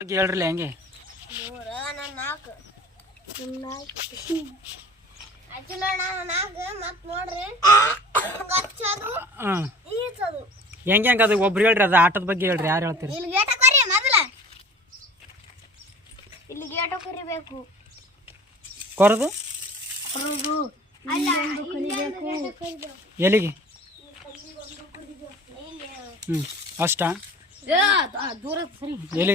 ಹೇಳ್ರಲ್ಲ ಹೆಂಗೆ ಹೆಂಗೆ ಹೆಂಗೆ ಅದು ಒಬ್ರು ಹೇಳ್ರಿ ಅದು ಆಟದ ಬಗ್ಗೆ ಹೇಳ್ರಿ ಯಾರು ಹೇಳ್ತೀರಿ ಕೊರದು ಎಲ್ಲಿಗೆ ಅಷ್ಟ ಎಲ್ಲಿ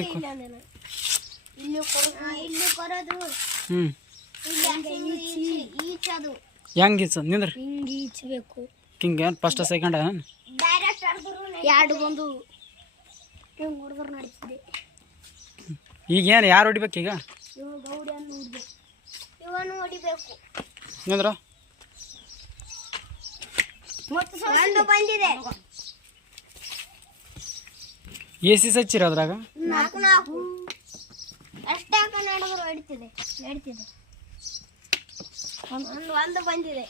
ಹೆಂಗೆ ಈಚ ನಿಂದ್ರಿ ಹಿಂಗೆ ಏನು ಫಸ್ಟ್ ಸೆಕೆಂಡ್ ಈಗೇನು ಯಾರು ಹೊಡಿಬೇಕು ಈಗ ನಿಂದ್ರ ಎ ಸಿ ಹಚ್ಚಿರ ಅದ್ರಾಗ ಒಂದು ಬಂದಿದೆ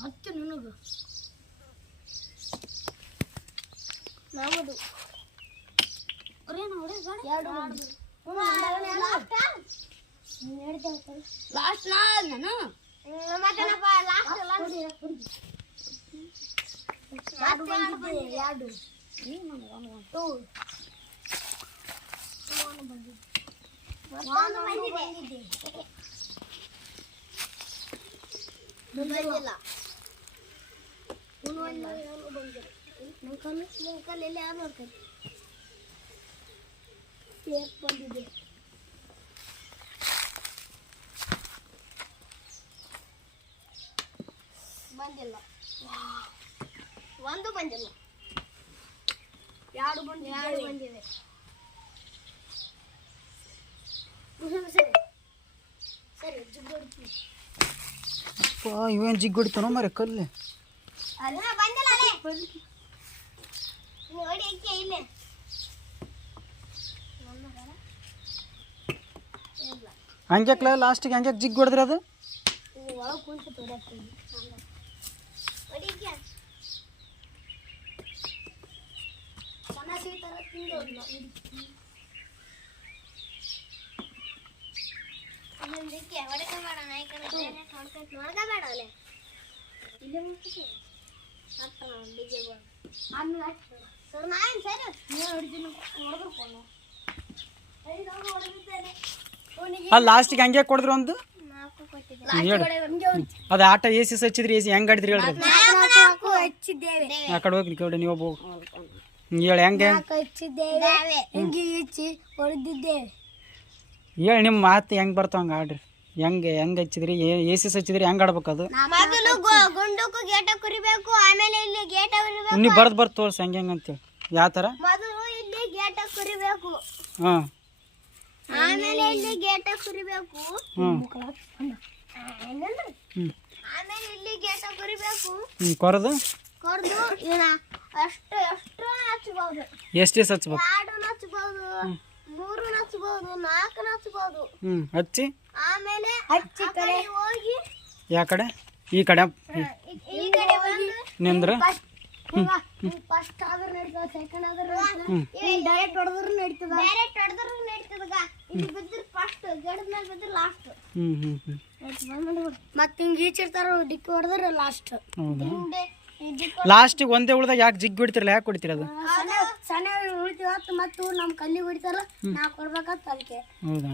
ಮತ್ತೆ ನನಗೆ ಬಂದಿಲ್ಲ ಒಂದು ಬಂದಿಲ್ಲ ಎರಡು ಬಂದಿದೆ ಸರಿ ಇವೇನು ಜಿಗ್ ಹೊಡಿತಾನೋ ಮರೆ ಕಲ್ಲೆ ಹಂಗ್ಯಾಕ್ಲ ಲಾಸ್ಟಿಗೆ ಹಂಗ್ಯಾಕೆ ಜಿಗ್ ಹೊಡೆದ್ರಿ ಅದು ಲಾಸ್ಟಿಗೆ ಹಂಗೆ ಕೊಡಿದ್ರು ಒಂದು ಅದು ಆಟ ಎ ಸಿ ಹಚ್ಚಿದ್ರಿ ಎ ಸಿ ಹೆಂಗೆ ಆಡಿದ್ರಿ ಹೇಳ್ರಿ ಆ ಕಡೆ ಹೋಗ್ರಿ ಕಡೆ ನೀವು ಹೋಗಿ ಹೇಳಿ ಹೆಂಗೆ ಹೇಳಿ ನಿಮ್ಮ ಮಾತು ಹೆಂಗೆ ಬರ್ತಾವ ಹಂಗೆ ಆಡ್ರಿ ಹೆಂಗೆ ಹಚ್ಚಿದ್ರಿ ಎ ಸಿ ಹಚ್ಚಿದ್ರಿ ಹೆಂಗೆ ಆಡ್ಬೇಕು ಅದು ನೀವು ಬರ್ದು ತೋರ್ಸಿ ಹೆಂಗೆ ಅಂತೇಳಿ ಯಾವ ಥರ ಹಾಂ ಆಮೇಲೆ ಇಲ್ಲಿ ಗೇಟ ಕುರಿಬೇಕು ಆಮೇಲೆ ಇಲ್ಲಿ ಗೇಟ ಕುರಿಬೇಕು ಕೊರದು ಅಷ್ಟು ಹಚ್ಬಹುದು ಎಷ್ಟು ಹಚ್ಬೇಕು 2 ಹಚ್ಬಹುದು 3 ಹಚ್ಬಹುದು 4 ಹಚ್ಬಹುದು ಹಚ್ಚಿ ಆಮೇಲೆ ಹಚ್ಚಿ ಕಡೆ ಹೋಗಿ ಯಾವ ಕಡೆ ಈ ಕಡೆ ನಿಂದ್ರ ಫಸ್ಟ್ ಆದ್ರೆ ನಡೀತದ ಸೆಕೆಂಡ್ ಆದ್ರೆ ಡೈರೆಕ್ಟ್ ಹೊಡೆದ್ರು ನಡೀತದ ಇಲ್ಲಿ ಬಿದ್ದರೆ ಫಸ್ಟ್ ಗಡದ ಮೇಲೆ ಬಿದ್ದರೆ ಲಾಸ್ಟ್ ಮತ್ತೆ ಹಿಂಗೆ ಈಚಿರ್ತಾರ ಡಿಕ್ಕಿ ಹೊಡೆದ್ರೆ ಲಾಸ್ಟ್ ಲಾಸ್ಟಿಗೆ ಒಂದೇ ಉಳ್ದಾಗ ಯಾಕೆ ಜಿಗ್ ಹೊಡಿತಿರಲ್ಲ ಯಾಕೆ ಹೊಡಿತೀರ ಅದು ಸಣ್ಣ ಉಳಿತೀವತ್ತು ಮತ್ತು ನಮ್ಮ ಕಲ್ಲಿಗೆ ಹೊಡಿತಾರಲ್ಲ ನಾ ಕೊಡ್ಬೇಕಂತ ಅದಕ್ಕೆ ಹೌದಾ